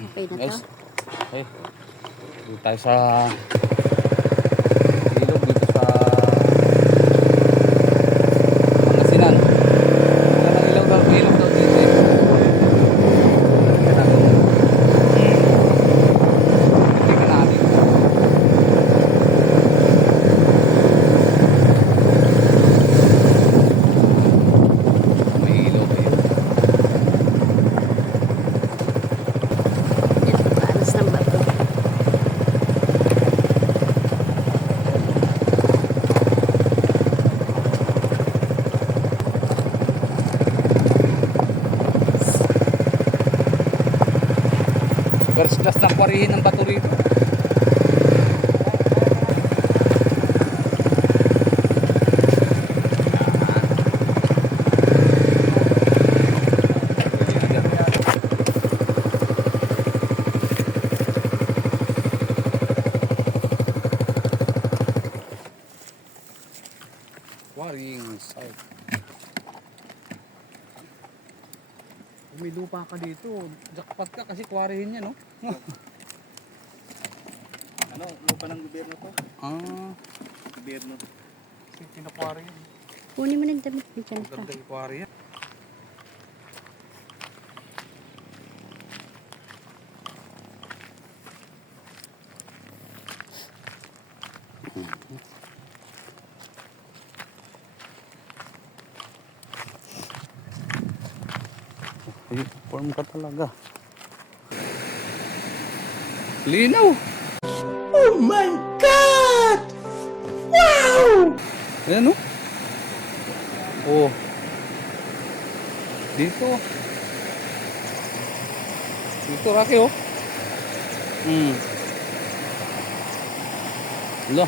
Okay na to. Yes. Okay. Dito tayo sa ilog dito sa Pangasinan. Wala nang ilog daw dito eh. Tingnan natin. May ilog eh. Yan, paanas ng bato. First class na kwarihin ng bato rito. Quarrying site. May lupa ka dito. Jackpot ka kasi quarryhin yan, no? Ano, lupa ng gobyerno to? Ah, Gobyerno. kasi pinakwari yan. Kunin mo na yung damit. Diyan pa. Ganda yung quarry yan. Form ka talaga. Linaw! Oh my God! Wow! Ayan, no? Oh. Dito. Dito, Rocky, oh. Hala.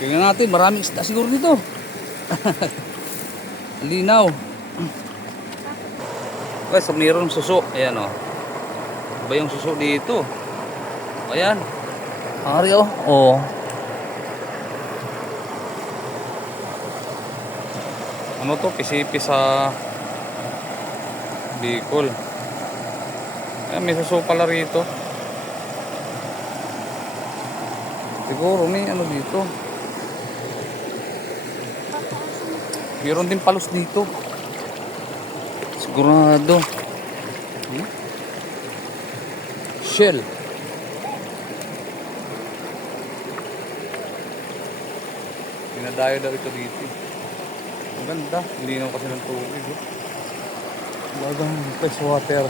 Tingnan natin, maraming isda siguro dito. Linaw. Guys, mayroong suso. Ayan, oh. Iba yung suso dito. Ayan. Ari, oh. Oh. Ano to? Pisipi sa Bicol. Ayan, may suso pala rito. Siguro may ano dito. Meron din palos dito. Sigurado. Shell. Dinadayo daw ito dito. Ang ganda. Linaw kasi ng tubig. Bagang fresh water.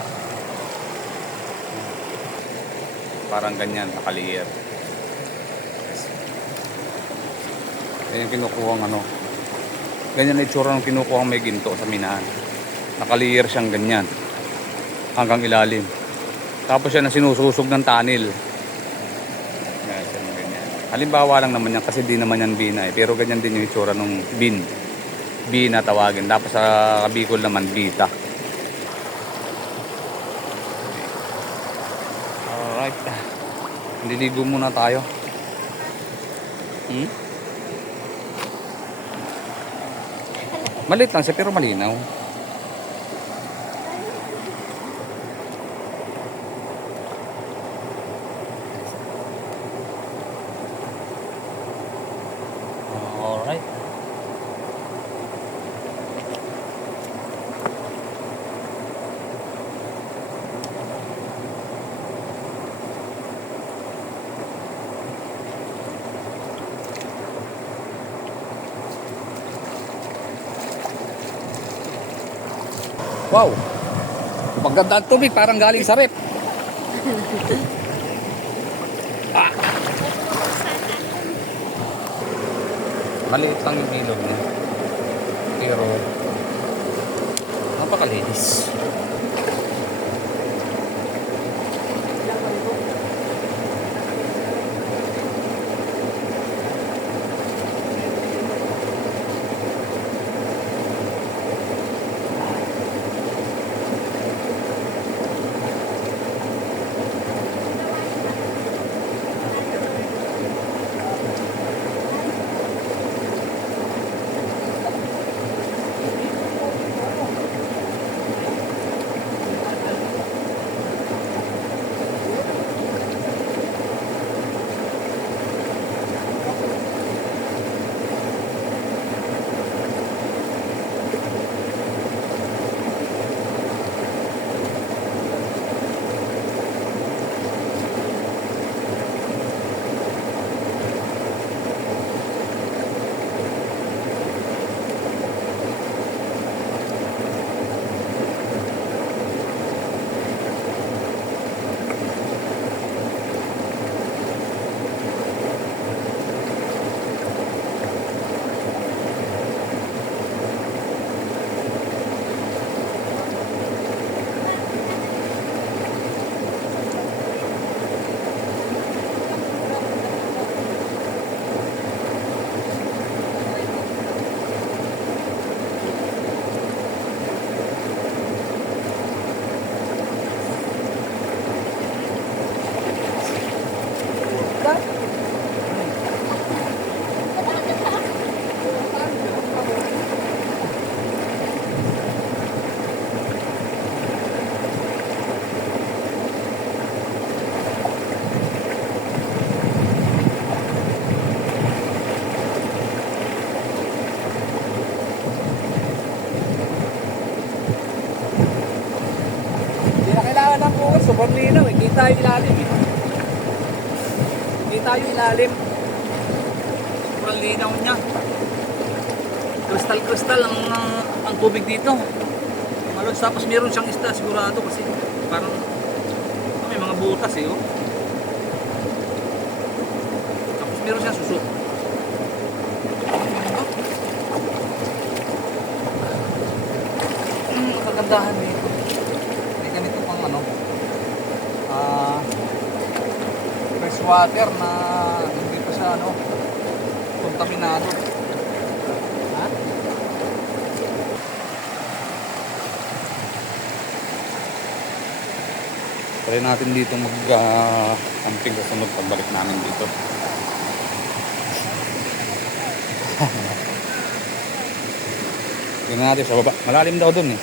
Parang ganyan, nakalier. Ayan yung kinukuha ano. Ganyan na itsura ng kinukuha may ginto sa minahan. Nakalier siyang ganyan. Hanggang ilalim. Tapos siya na sinususog ng tunnel. Ganyan. Halimbawa lang naman yan kasi di naman yan bina eh. Pero ganyan din yung itsura ng bin. Bina tawagin. Tapos sa Bicol naman bita. Alright. Nililigo muna tayo. Maliit lang siya pero malinaw. Alright. Wow. Maganda ang tubig, parang galing sa rep. Ah. Maliit lang yung ilog niya. Pero napakalinis. sobrang linaw eh. Kita yung ilalim eh. Kita yung ilalim. Sobrang linaw niya. Kristal ang tubig dito. Malos, tapos meron siyang isda sigurado kasi parang may mga butas eh. Oh. Tapos meron siyang suso. Ang kagandahan dito. May ganito pang ano. Fresh water na hindi pa siya ano kontaminado. Ha? Try natin dito mag-camping sa sunod pagbalik namin dito. Tingnan natin sa baba. Malalim daw dun eh.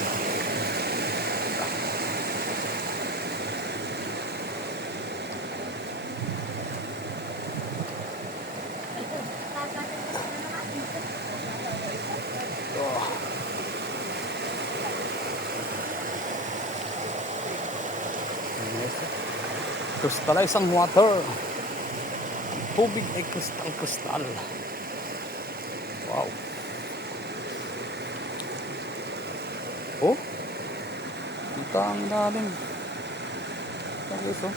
Crystallized ang water. Tubig ay kristal. Wow. Oh. Kita ang ilalim. Tapos oh.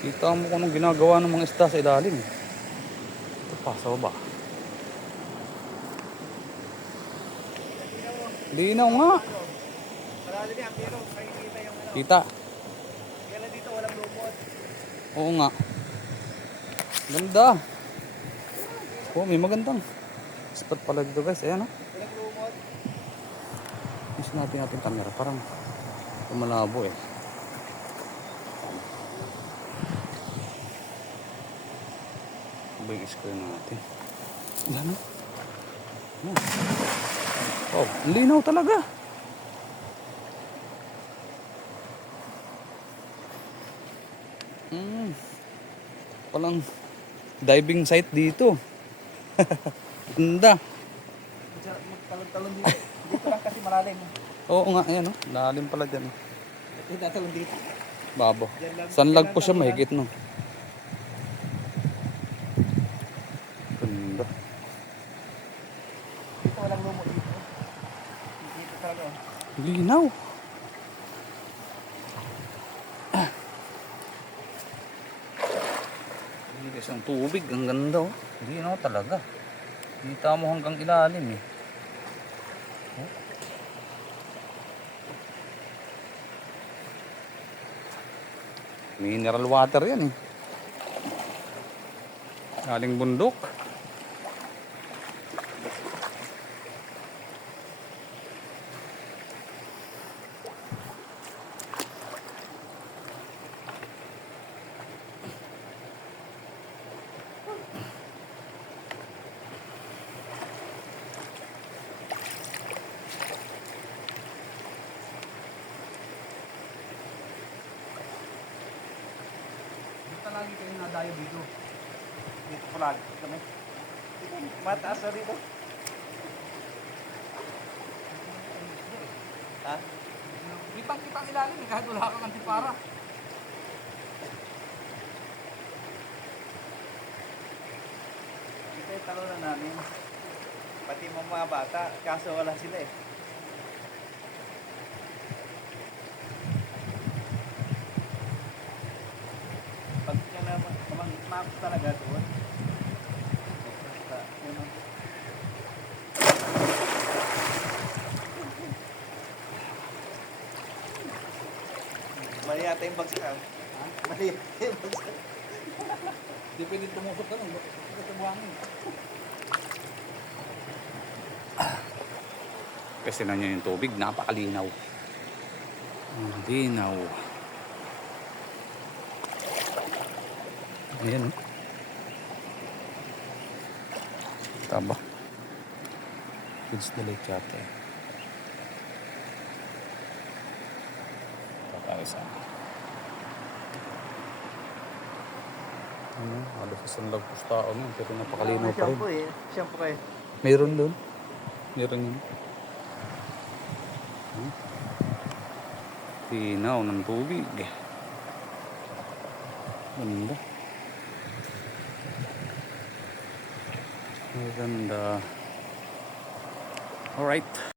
Kita mo kung anong ginagawa ng mga isda sa ilalim. Ito pa sa baba. Linaw nga. Malalim yan, pero makikita yung ano. Kita. Kaya dito walang lumot. Oo nga. Ganda. Oh, may magandang spot pala dito guys. Ayan oh. Walang lumot. Use natin ating camera. Parang malabo eh. Ano ba yung screen natin? Ayan oh. Ayan. Oh, ang linaw talaga. Palang diving site dito. Ganda. Magtalon-talon dito. Dito lang kasi malalim. Oo nga, ayan oh. Lalim pala dyan. Ito tatalon dito. Babo. Sunlag po siya mahigit no. Ganda. Dito walang lumot dito. Dito talaga. Linaw. Isang tubig, ang ganda oh. Linaw talaga. Kita mo hanggang ilalim eh. Oh. Mineral water yan eh. Galing bundok. Lagi kayo nadayo dito. Dito palagi kami. Mataas na dito. Ha? Kitang-kita ang ilalim eh, kahit wala kang antipara. Ito yung talunan namin. Pati mga bata, kaso wala sila eh. Pag yan na map talaga doon. Basta, yun o. Mali yata yung bagsak. Ha? Mali yata yung bagsak. Hindi pwede tumusok ka nun. Bakit sa buhangin? Kasi na niya yung tubig, napakalinaw. Ang linaw. Ayan oh. Taba. Kids na lake yata eh. Tatawin sa akin. Ano? Halos isang lagpos tao nun. Pero napakalinaw pa rin. Shampoo eh. Shampoo eh. Meron doon. Meron yun. Tinaw ng tubig. Ganda. Ganda. Alright.